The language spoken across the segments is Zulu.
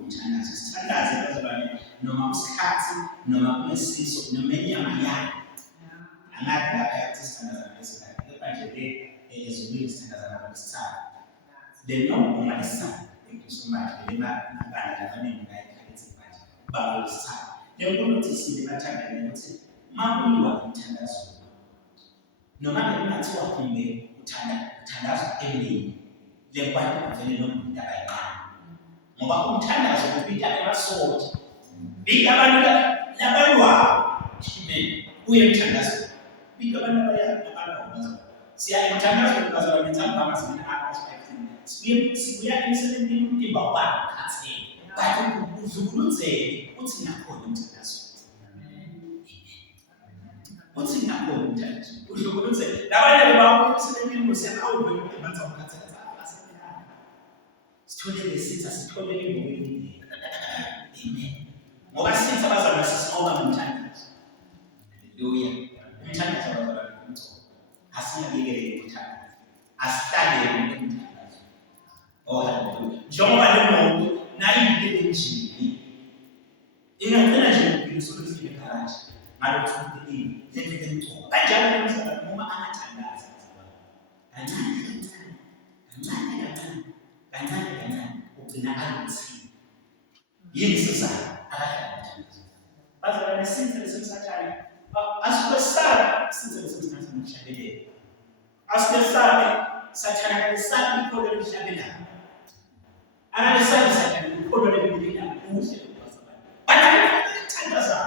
umthandazo. Sithandaze bazalwane noma kusikhathi noma kunesizo noma inyama yakho. Angathi lapha yakusithandaza ngesikhathi kepha nje le ezulwini sithandaza ngaLwesithathu. Le noma ungalesaba ekusumathi le mabandla abaningi bayikhalethe manje baLwesithathu. Le nkulumo thishile bathandane ukuthi makuyiwa umthandazo noma kungathiwa kumbe uthandazo emini le kwanti kuvele nomuntu abayinqaba ngoba umthandazo ubika emasotsha bika abantu labalwayo. Amen. Uye umthandazo bika abantu abalwayo. Siya umthandazo bazalwane ntsambama zina sibuya emsebenzini umtimba wakho khathele bathi uzukuludzele uthi nakhona umthandazo. Uthi nakhona umthandazo uzukuludzele labanye bawo emsebenzini musiyawuve umtimba wakho sithole lesitha sithole imbuyi. Amen. Ngoba sitha bazalwane sisonga umthandazo. Haleluya. Umthandazo bazalwane umthobo. Asingabiyekele umthandazo. Asihlale umthandazo. Oh haleluya. Njengoba le muntu nayibike enjini. Ingagcina nje ngisuke sifike phakathi. Ngalokho ukuthi lento umthobo. Kanjalo umthandazo noma angathandazi bazalwane. Kancane ugcina aluthi yini sizana akahlala. Bazalwane since lesemsathane asibesaba since lesemsathane umhlabelelo. Asibesaba sathana kalesabi ikholwa emhlabelelo. Akalesabi sathana ikholwa lemibili kuhle bazalwane. Bathi ukuthandaza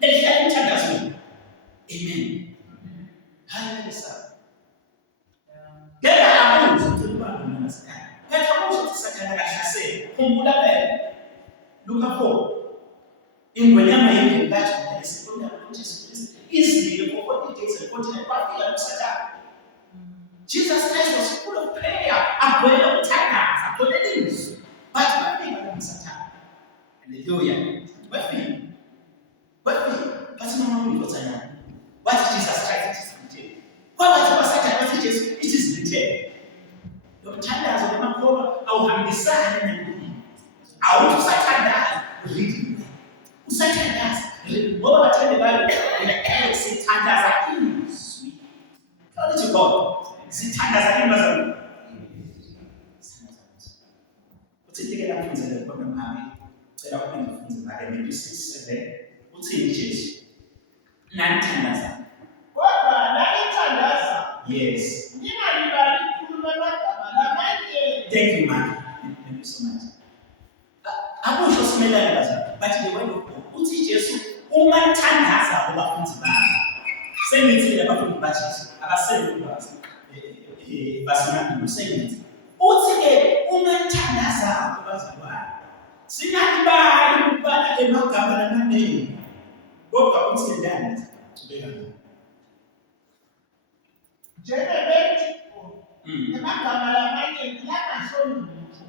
lehlala umthandazweni. Amen. Haleluya. Ngeke abuze ukuba unasikhathi. Phela ukuthi sathana kahlasela. Khumbula phela Luka 4. Ingwenyama yemvelo kaJuda esikhona kuJesu Kristu izile for 40 days and 40 nights kwafika kuSathane. Jesus Christ was full of prayer. Agwele ukuthandaza, agwele ilizwi. But bafika kuSathane. Hallelujah. Bafika. Bathi noma kungothana. What Jesus Christ it is written. Kwabathi baSathane bathi Jesu it is written. Umthandazo lemakhoba awuhambisani nempilo. Awuthi usathandaza read. Usathandaza ngoba bathande bayo sithandaza izwi. Glory to God. Sithandaza imazalo. Uthi ngeke mfundzele khona mami. Cela ukuthi ngifunze ngale Matthew 6:7. Uthi Jesu nanthandaza. Kodwa nalithandaza. Yes. Ningalibali kukhuluma amagama lamanye. Thank you man. Thank you so much. Akusho simelane bazalwane. But the word of God. Uthi Jesu uma nithandaza abafundi bami. Sengithi abafundi baJesu abasebenzi basemandini sengithi. Uthi ke uma nithandaza abazalwane. Singalibali ukubala emagama lamanye. Kodwa uthi ndani ubeka ngani? Njengebethi emagama lamanye ngiyabahlonipha.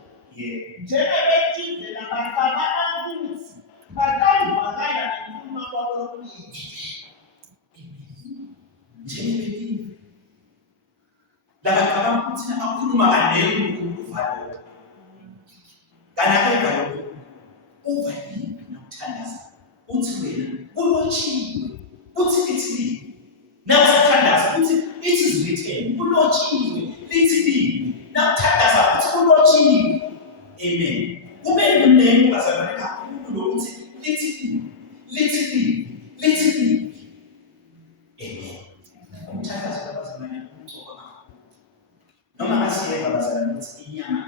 Njengebethi vela bagama ukuthi batandwakala ngenkulumo kwabo yokuyithi. Njengebethi labagama ukuthi abakhuluma kanele ukuvalo. Kanake valo uvali nokuthandaza. Uthi wena ulotshiwe. Uthi lithi nawe sathandaza uthi it is written. Ulotshiwe lithi nakuthandaza uthi ulotshiwe. Amen. Kube nomnene bazalwane kakhulu ukuthi lithi. Amen. Umthandazo bazalwane umthoba kakhulu. Noma ngasiyeba bazalwane ukuthi inyama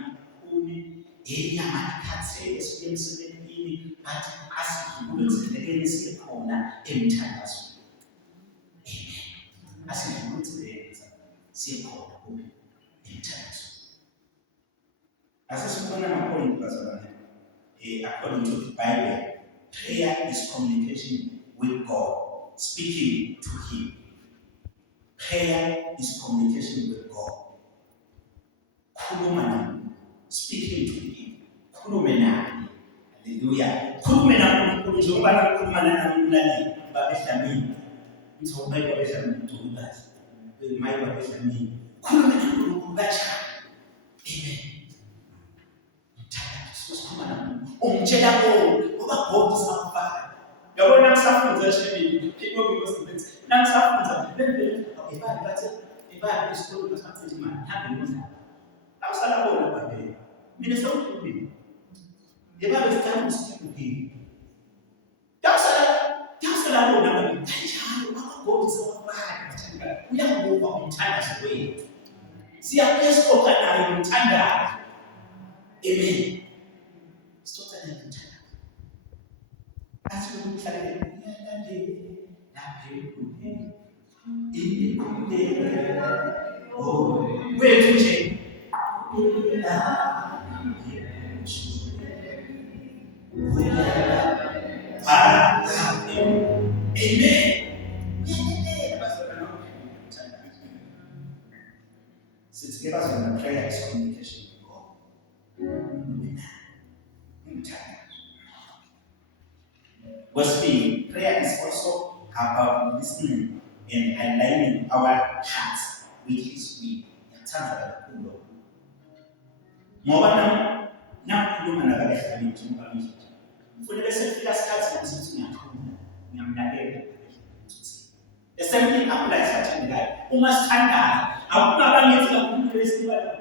ikhuni, inyama ikhathele esibuye emsebenzini bathi asidluluzele sikhona emthandazweni. Amen. Asidluluzele sikhona kubi emthandazweni. Asesibona ama-point bazalwane. According to the Bible, prayer is communication with God, speaking to Him. Prayer is communication with God. Khuluma naye, speaking to Him. Khulume naye. Hallelujah. Khulume naye njengoba nakhuluma naye umlaleli babehlamini. Ngizobeka babehlamini uDukazi. Maye babehlamini. Khulume naye kanjani. Amen. Sikhuluma naye umtshela ngoba God sakufaka. Yabona nakusafunza eshebeni, people because nakusafunza ibali bathi ibali isikole basathi imali hambe ngomdlalo. Awusala bona babhe. Mina sewukhulile. Ibali sithanda usikhulile. Yawusala bona babhe. Kanjalo God sakufaka. Uyakuba umthandazo wethu. Siyaphesikoka naye umthandazo. Amen. Stop naye umthandazo. Athi umhlale uyalandela lapha oh, wethu nje. Amen. Since give us when the prayer is communication with God. Verse 3, prayer is also about listening and aligning our hearts with His will. Ngoba nakhuluma nababehlalini njengoba nje. Kufanele sifika isikhathi sokuthi ngiyakhuluma, ngiyamlalela. The same thing applies to uma sithandaza, akunabangithi kakhulu lesibala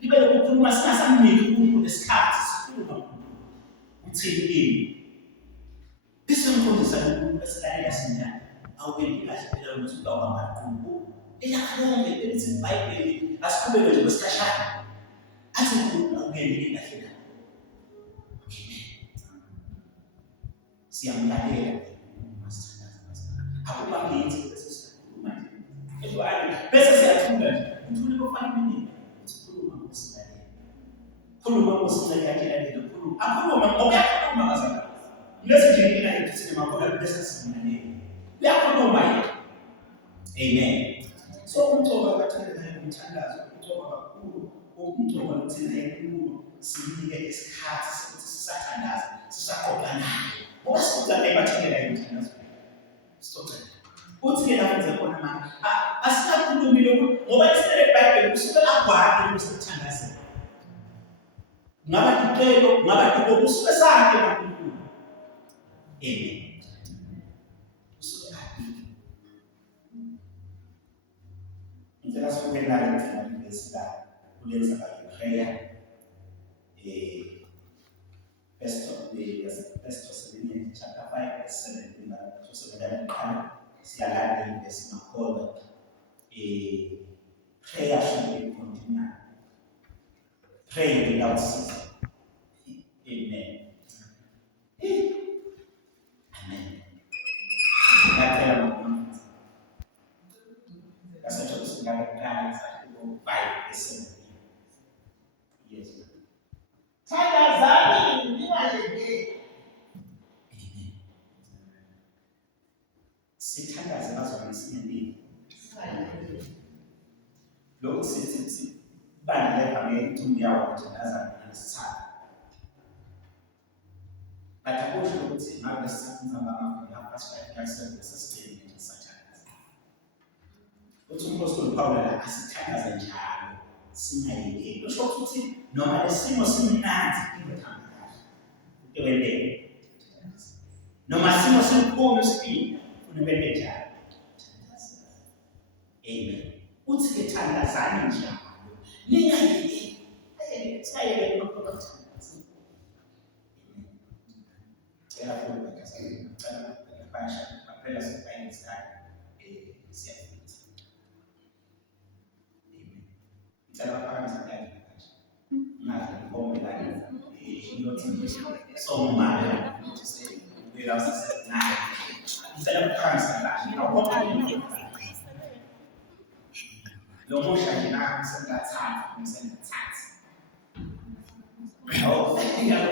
libe lokukhuluma singasamniki umuntu lesikhathi sikhuluma uthini bese ngifundisa umuntu esilalela sinyana awukendi kahle phela ukuthi ubamba maqhubu eyakhonge elithi iBhayibheli asiqhubeke nje kwesikhashana athi umuntu awukendi kahle siyamlalela akubangithi bese sikhuluma bese siyathula nje uthule kufanele sikhuluma ngosilalela khuluma ngosilalela khuluma akhuluma ngokuyakhuluma ngazana lesi nje ngina ethi makhola bese silalela uyakhuluma yena. Amen. So umthoba kathanda umthandazo umthoba kakhulu umthoba uthina enkulu sinike isikhathi sokuthi sisathandaza sisaqoqa naye ngoba sikucela ebathekela umthandazo stop. Uthi lapho nje khona manje asinakhulumi lokho ngoba isele eBhayibheli kusuke agwade ukusithandaza. Ngaba icelo ngaba dubo kusuke sakhe kakhulu. Amen. Kusuke akiki. Ngicela sibuke nayo mfana ngesida kulenza by prayer. First Thessalonians chapter 5 verse 17 to 17. Sialala investment prayer should be continued. Pray without ceasing. Amen. Amen. That's what you're saying. That's 5%. Yes. Sithandaze bazwana sinendini. Lokho sithi bandle abantu umyawo kuthandaza ngesithathu. Atakusho ukuthi ngabe sithatha amafoni lapha siyasebenzisa statement sathandaza. Uthi uMpostoli Paul la asithandaze njalo singayekeli. Usho ukuthi noma lesimo simnandi ingothambi kahle. Uwendele. Noma simo simkhulu isipili unebele njalo. Amen. Uthi ke thandazani njalo. Ningayekeli. Sayeke lokuthandaza. Therefore, because I tell the passion, my prayers and kindness are self-limited. Amen. Tell our parents and guys, nothing for me like so mad to say, we love us. Tell our parents and guys, you know what? Your motion in our send that time, we send the tax. Oh, Amen.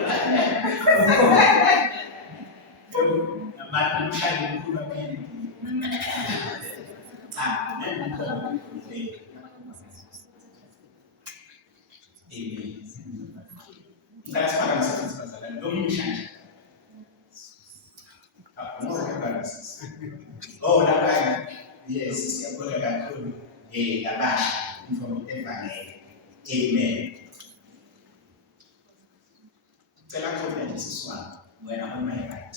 That's what I'm saying. Don't change. Oh, that guy. Yes, I'm going to go. Hey, the bash from the Amen. Cela khona nje siswana wena uma right.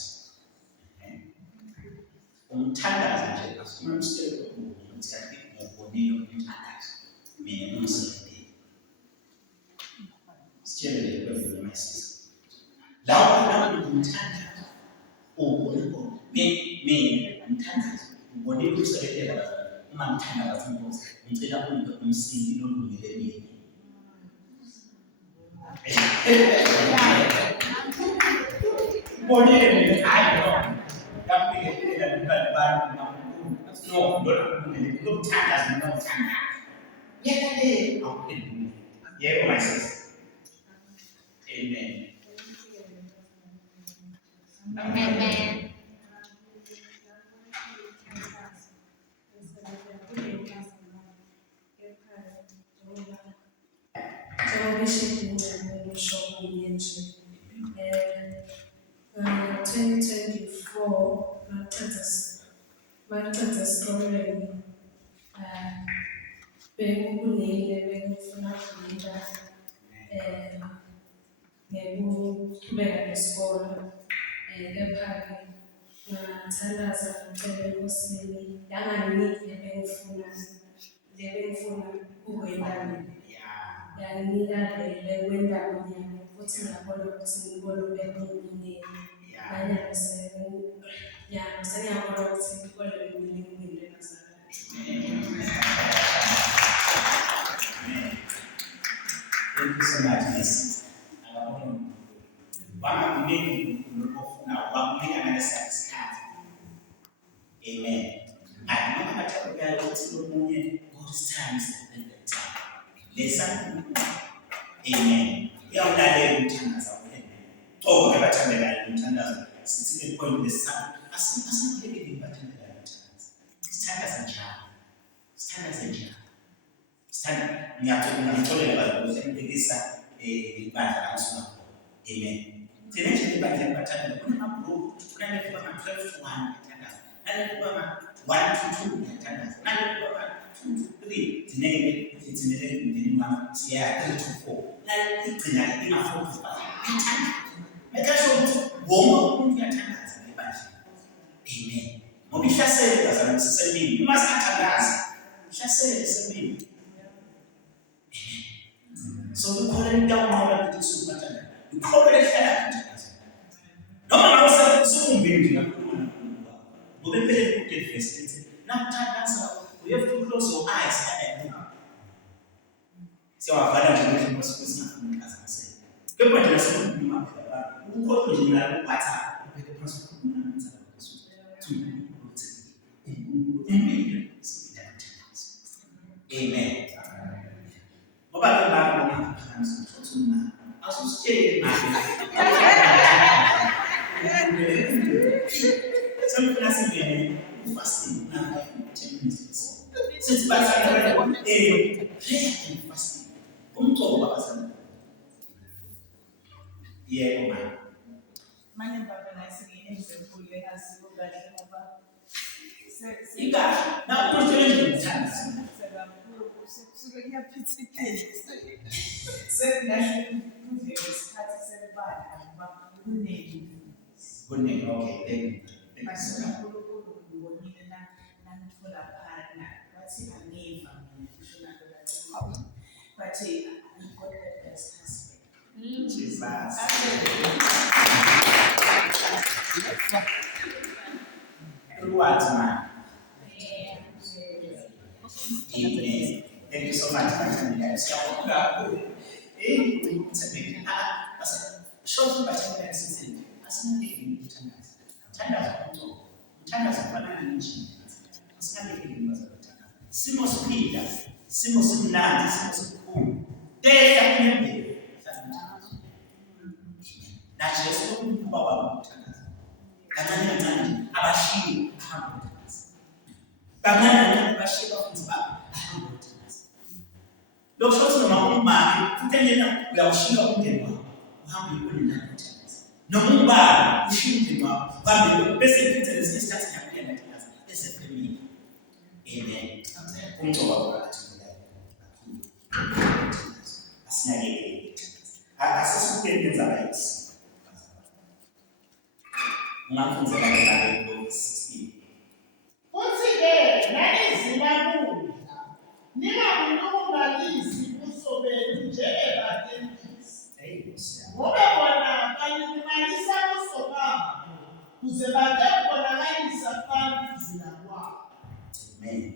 Umthandazo nje asifuna umsele ukuthi kanti ngubonile umthandazo. Mina ngumsele. Sitshele kwezwe masisi. Lawo umthandazo. Mina umthandazo. Ubonile umsele uma ngithandaza inkosi. Ngicela umsindi nolungile mina. Bonnie, I know. No, look, time doesn't know time. Yeah, okay. Yeah, my sister. Amen. Amen. So 2024 ngaqeda esikoleni bengifuna ngekuqhubeka nesikole kepha-ke ngathandaza ngicela enkosini yanganginiki bengifuna ukuyindaba yanginika lekwendawo yami futhi ngiyabona ukuthi ngibona ubekuningi nanyalo sengiyabona ukuthi ikole bengilingile bazalwane. Thank you so much, Miss. Amen. I remember telling God what's the moment, God's time is the time. Listen. Amen. Yeah, I'm not here to turn us away. Oh, we're going to turn it out. Sitting in point in the sun. I said, living but turn it out. Stand as a child. Stand as a child. Stand. We have to be about those and the visa. Amen. Tension the Bible pattern. Kuna group, kuna level 12 to 1 attendance. Na level 1 to 2 attendance. Na level 2 to 3. Tinenge tinenge ndinima siya 3 to 4. Na igcina ina 4 to 5. Make sure ukuthi wonke umuntu uyathandaza ngebandla. Amen. Ngoba ihlaselo bazalwane sisemini. Uma singathandazi, ihlaselo sisemini. So kukhona into awunqoba ukuthi usubathandaza. Ukholwa ehlala kanjani? Noma ngabe usukumbini nje kakhulu ngoba phela kude verse lithi nakuthandaza you have to close your eyes and look. Siyawavala nje ukuthi masikuthi singaphazamiseki. Kepha nje nasekhuluma phela ukholwa nje ngalo WhatsApp ubheke phansi ukukhuluma nabantu Amen. Ngoba ke abantu bangaphansi ukuthi uma asusitshele manje. Some class in fasting and 10 minutes. Since by prayer and fasting. Talk about something. Yeah, man. My name is example. Now, what's the good name, okay, thank you. Jesus. True words, man. Amen. Thank you so much, my friend. Show by something. Simo speed, simo simnandi, simo sikhulu. Tesa kunembe. Na Jesu kuba wamthandaza. Kancane abashiyi ahamuthandaza. Bangana abashiyi bafuthi babo ahamuthandaza. Lokho noma umama kuthengena uyawushiya umndeni wakho. Uhambe uyolina umthandaza. Noma ubaba ushiya umndeni wakho. Uhambe bese iphithe lesikhathi yakuyena umthandaza. Esefemini. Amen. Umthoba wakhe. Asinakekele. Asisukele nzaba yethu. ungafundzela ke ngo-16. Futhi-ke nanizilakudla ningakulungalisi ubuso benu njengebatentisi, ngoba bona balungalisa ubuso babo kuze bake kubonakalisa phambi kwabo.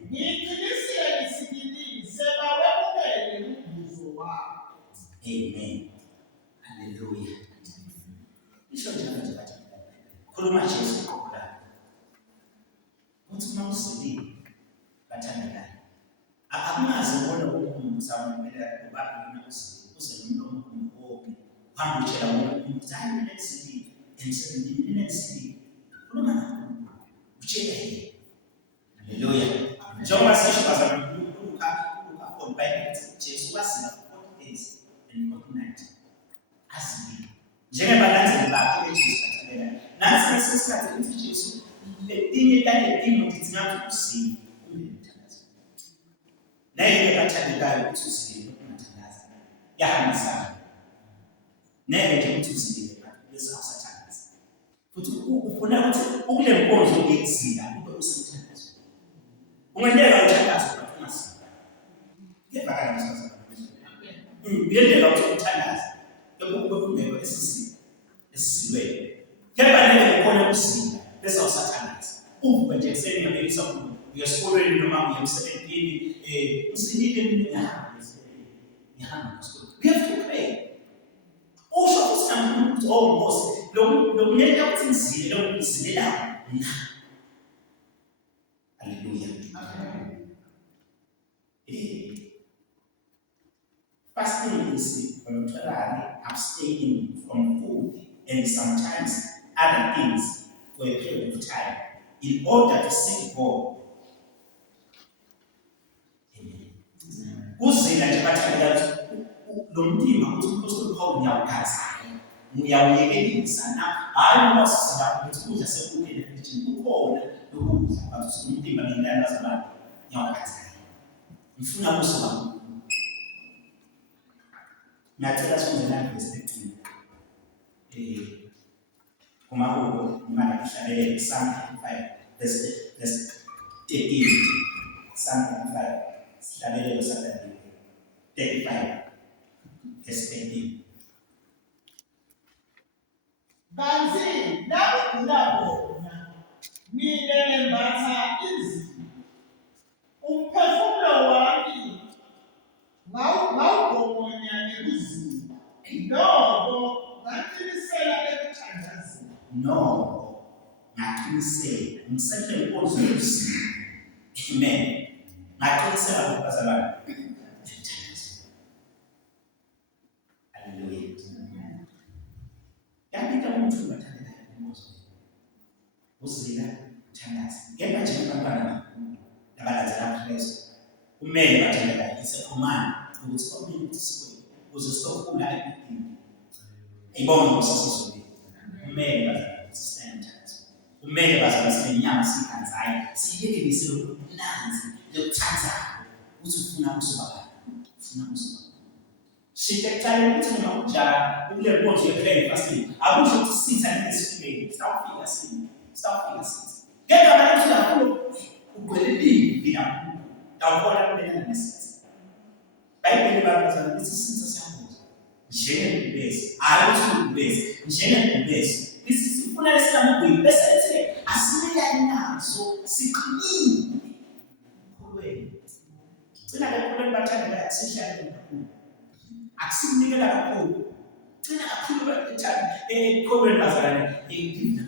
Ngiqinisile ngisikilile sebawemukele umvuzo wabo. Amen. Hallelujah. Isho njalo nje bathi khuluma Jesu qoqala. Uthi uma usilile bathandekayo. Akumazi ubona umuntu samumela ubabini usilile uze nomlomo omkhulu. Hamba utshela umuntu hayi mina ngisilile emsebenzini mina ngisilile. Khuluma naye. Utshela yena. Hallelujah. Njengoba sisho bazalwane Luka 4 Bible Jesu wasila 40 days and 40 nights. Asibili. Njengebalandzeli bakhe beJesu bathandekayo. Nasi ngesikhathi ukuthi Jesu letinye talentimo tidzinga ukusila umthandazo. Naye bathandekayo ukuthi usile ungathandaza. Yahambisana. Neke nje ukuthi usile bese awusathandaza. Futhi ufuna ukuthi ukule nkonzo ngekusila ube usemthandazo. Ungendeka uthandaza kodwa ungasila. Ngevakala ngisasa. Uyendeka ukuthi uthandaza. Lokho kungekho esisilweni. Kepha neke ukhona ukusila bese awusathandaza. Uvuka nje ekseni ngabelisa umuntu uyesikolweni noma uyemsebenzini usilile ngiyahamba esikolweni. Ngiyahamba esikolweni. We have to pray. Usho ukuthi umuntu ongose lokunyeka ukuthi ngizile lokuzilela mina. Hallelujah. Fasting is voluntarily abstaining from food and sometimes other things for a period of time in order to seek God. Amen. Uzila nje bathandela lo mtima ukuthi uPaul Paul ngiyawugazayo. Ngiyawuyekelisa na hayi uma sisizaba ukuthi kudla sekudle futhi kukhona lokudla bathi umtima ngendlela zabantu ngiyawugazayo. Ngifuna kusoba ngiyacela sonzelana verse 13. Kumahubo imali ihlabelele Psalm 5 verse 13. Psalm 5 sihlabelele Saturday 35 verse 13. Kanti nakugula bona mina nembatha izimo umphefumulo wami ngawugomonya nekuzima noko ngaqinisela ekuthandazeni. No, ngaqinisela ngisekele inkonzo yokuzila. Amen. Ngaqinisela ukubazalana. Hallelujah. Yapita umuntu bathandekayo inkonzo. Uzila uthandaza. Kepha nje abantwana labalandzela uKristu kumele bathandekayo isekhomana ukuthi kwamele ukuthi siwe ukuze sizokhula empilweni. Ayibonge ngosasizwe. Kumele bazalwane stand. Kumele bazalwane sinenyama sikanzayo. Siyekelise lokunanzi lokuthandaza ukuthi ufuna kusoba. Ufuna kusoba. Shitekuthale ukuthi noma kunjalo ukule nkonzo ye-prayer fasting akusho ukuthi sitha nesifeni sawufika sini. Kepha abantu kakhulu ugwelelile bila dawubona kulena nesithi. Bayibhele babazana ukuthi sitha siyabuza. Njengembezi, ukuthi njengembezi. Sifuna lesinamugwini bese ethi asimeyani nazo siqinile. Khulweni. Cina kakhulu bathandela sihlale kakhulu. Akusinikela kakhulu. Cina kakhulu ekholweni bazalwane ngivina.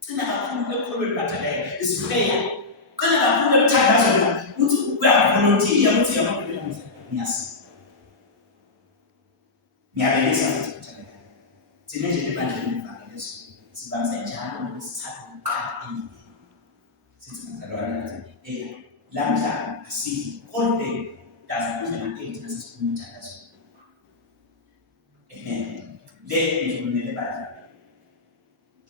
Cina kakhulu ekholweni bathandela isiprayer. Cina kakhulu ekuthandazwa ukuthi uyavolunteer ukuthi yabaphela ukuthi ngiyasiza. Ngiyabelisa ukuthi bathandela. Thina nje ebandleni livangelezo sibanze njalo ngokusithatha ukuqala endlini. Sithi bazalwane lamhla asile all day dazi kuze na 8 nasifuna umthandazo. Amen. Le ngizomele badla.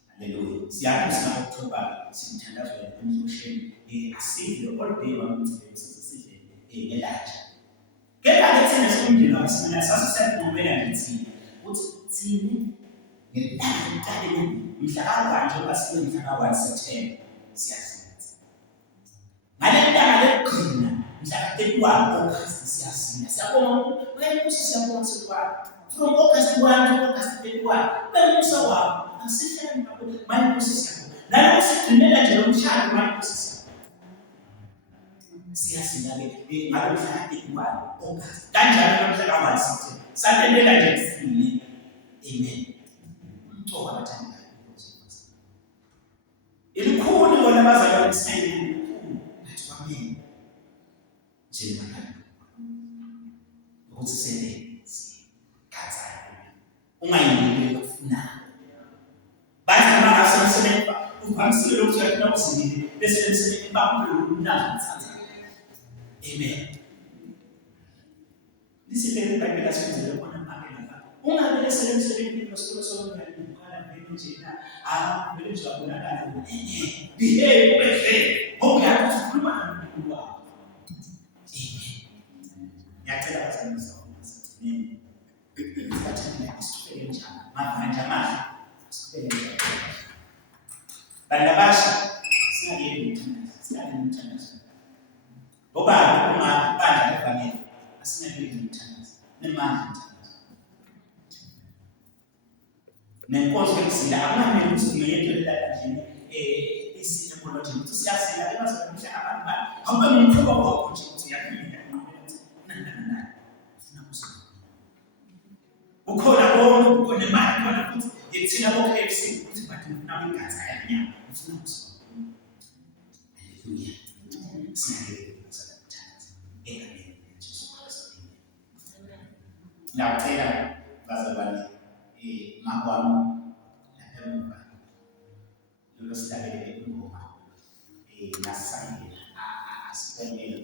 Hallelujah. Siyakusa October simthandazo emhlosheni asile all day bamuthi sisidle ngelatsha. Kepha lethi nesifundile wasimela sasisekumela ngithini ukuthi thini Ngedala mhla njengoba sibe mhla 1 September siyasinza. Ngale ntanga lekugcina mhla 31 August siyasinza. Siyabonga ukuthi siyabonga sibona. From August 1 to August 31 bemisa wabo asihlale ngakuthi manje siyabonga. Nalo sigcinela nje lo mshado manje siyasinda-ke ngalo mhla 31 August. Kanjalo namhla 1 September. Satelela nje sifile. Amen. Umthoba bathandekayo. Ilikhulu bona bazalwane isayini likhulu nathi kwamina. Njengemali. Ukuthi sele sikhathayo. Ungayindile ukufuna. Bathi makasemsebenzi uvamisile ukuthi uyafuna uzindile bese emsebenzini bakho unatha. Amen. Lisipele iBhayibheli asenzele khona amabela. Ungabe lesemsebenzini losikolo sokwenza njena vele nje wabonakala behave ubehle ngokuyakuthi ukhuluma noNkulunkulu wakho. Ngiyacela bazalwane sigcineni sibathande isiqhubeke njalo manje amahle siqhubeke njalo. Bantu abasha singakeli umthandazo ngoba uma bandla lefanele asingakeli umthandazo nemandla umthandazo. Nenkonzo yokusila akunamele ukuthi ngiyendelela endlini isimo emolojini ukuthi siyasila ebazalwane abantu awube ngumkhuba wakho nje ukuthi uyaphinda ukhona konke ukhona imali khona futhi yekuthina bo-KFC ukuthi bathi ngifuna kwigatha yanyama ngifuna ukuzibona. Haleluya. Singakele ukuzathandaza egameni likaJesu Kristu. Ngiyacela bazalwane makwami lapha emuva lolo sidabelele ingoma nasayela asibonele